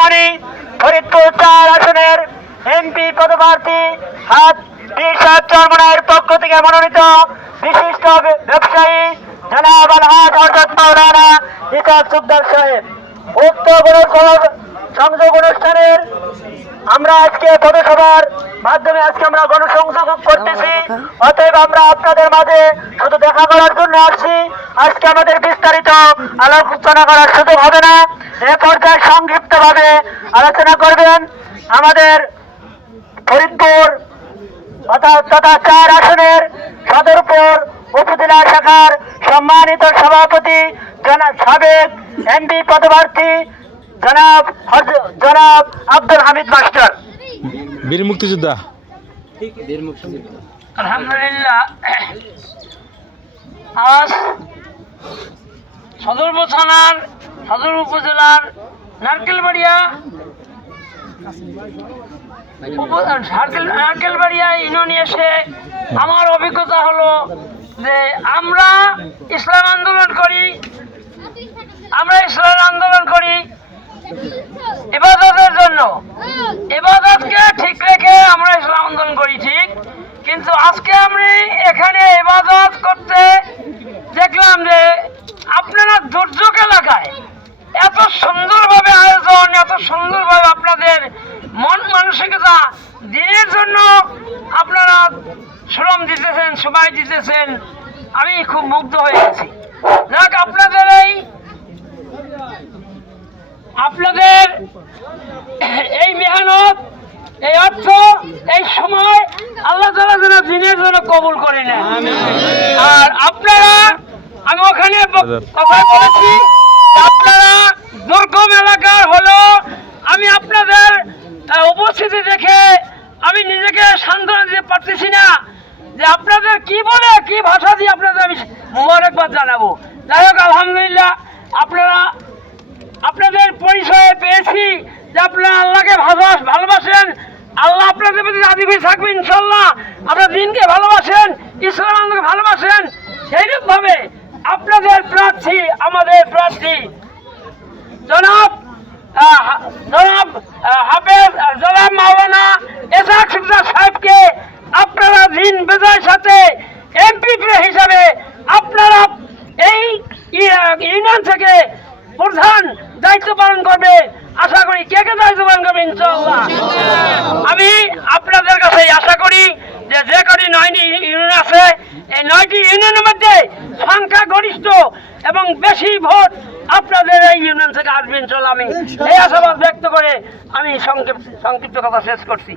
তেমনি ফরিদপুর চার আসনের এমপি পদপ্রার্থী হাত সাহেব চরমনায়ের পক্ষ থেকে মনোনীত বিশিষ্ট ব্যবসায়ী জনাব আলহাজ হজরত মাওলানা ইসাদ সুদ্দার সাহেব। উক্ত সংযোগ অনুষ্ঠানের আমরা আজকে পৌরসভার মাধ্যমে আজকে আমরা গণসংযোগ করতেছি। অতএব আমরা আপনাদের মাঝে শুধু দেখা করার জন্য আসছি। আজকে আমাদের বিস্তারিত আলোচনা করার সুযোগ হবে না। এ পর্যায়ে সংক্ষিপ্ত ভাবে আলোচনা করবেন আমাদের ফরিদপুর তথা তথা চার আসনের সদরপুর উপজেলা শাখার সম্মানিত সভাপতি জনাব সাবেক এমপি পদপ্রার্থী জনাব জনাব আব্দুল হামিদ মাস্টার। বীর মুক্তিযোদ্ধা। আলহামদুলিল্লাহ। আজ সদরপুর থানার সদর উপজেলার নারকেলবাড়িয়া নারকেল- নারকেলবাড়িয়া এসে আমার অভিজ্ঞতা হলো যে আমরা ইসলাম আন্দোলন করি, আমরা ইসলাম আন্দোলন করি ইবাদতের জন্য। ইবাদতকে ঠিক রেখে আমরা ইসলাম আন্দোলন করি, ঠিক? কিন্তু আজকে আমি এখানে ইবাদত করতে দেখলাম যে আপনারা দুর্যোগ মন মানসিকতা দিনের জন্য আপনারা শ্রম দিতেছেন সময় দিতেছেন আমি খুব মুগ্ধ হয়ে গেছি যাক আপনাদের এই আপনাদের এই মেহনত এই অর্থ এই সময় আল্লাহ তালা যেন দিনের জন্য কবুল করে নেন। আর আপনারা আমি ওখানে কথা বলেছি আপনারা দুর্গম এলাকার হলো আমি আপনাদের আহ, উপস্থিতি দেখে আমি নিজেকে সান্ত্বনা দিতে পারতেছি না। যে আপনাদের কি বলে, কি ভাষা দিয়ে আপনাদের আমি মোবারকবাদ জানাব। যাই হোক, আলহামদুলিল্লাহ, আপনারা, আপনাদের পরিচয়ে পেয়েছি যে আপনারা আল্লাহকে ভালোবাস, ভালোবাসেন। আল্লাহ আপনাদের প্রতি রাজিবি থাকবে ইনশাল্লাহ আপনার দিনকে ভালোবাসেন, ইসলাম আল্লাহকে ভালোবাসেন সেইরূপভাবে আপনাদের প্রার্থী আমাদের প্রার্থী জনাব আহ, জনাব আহ, হাফেজ আহ, জনাব মাওলানা এসাক সিকদার সাহেবকে আপনারা দিন বেজার সাথে এমপি হিসাবে আপনারা এই ইউনিয়ন থেকে প্রধান দায়িত্ব পালন করবে। আশা করি কে কে দায়িত্ব পালন করবে আমি আপনাদের কাছে আশা করি যে যে কটি নয়টি ইউনিয়ন আছে, এই নয়টি ইউনিয়নের মধ্যে সংখ্যা গরিষ্ঠ এবং বেশি ভোট আপনাদের এই ইউনিয়ন থেকে আসবে ইনশাল্লাহ আমি এই আশাবাদ ব্যক্ত করে আমি সংক্ষিপ্ত কথা শেষ করছি।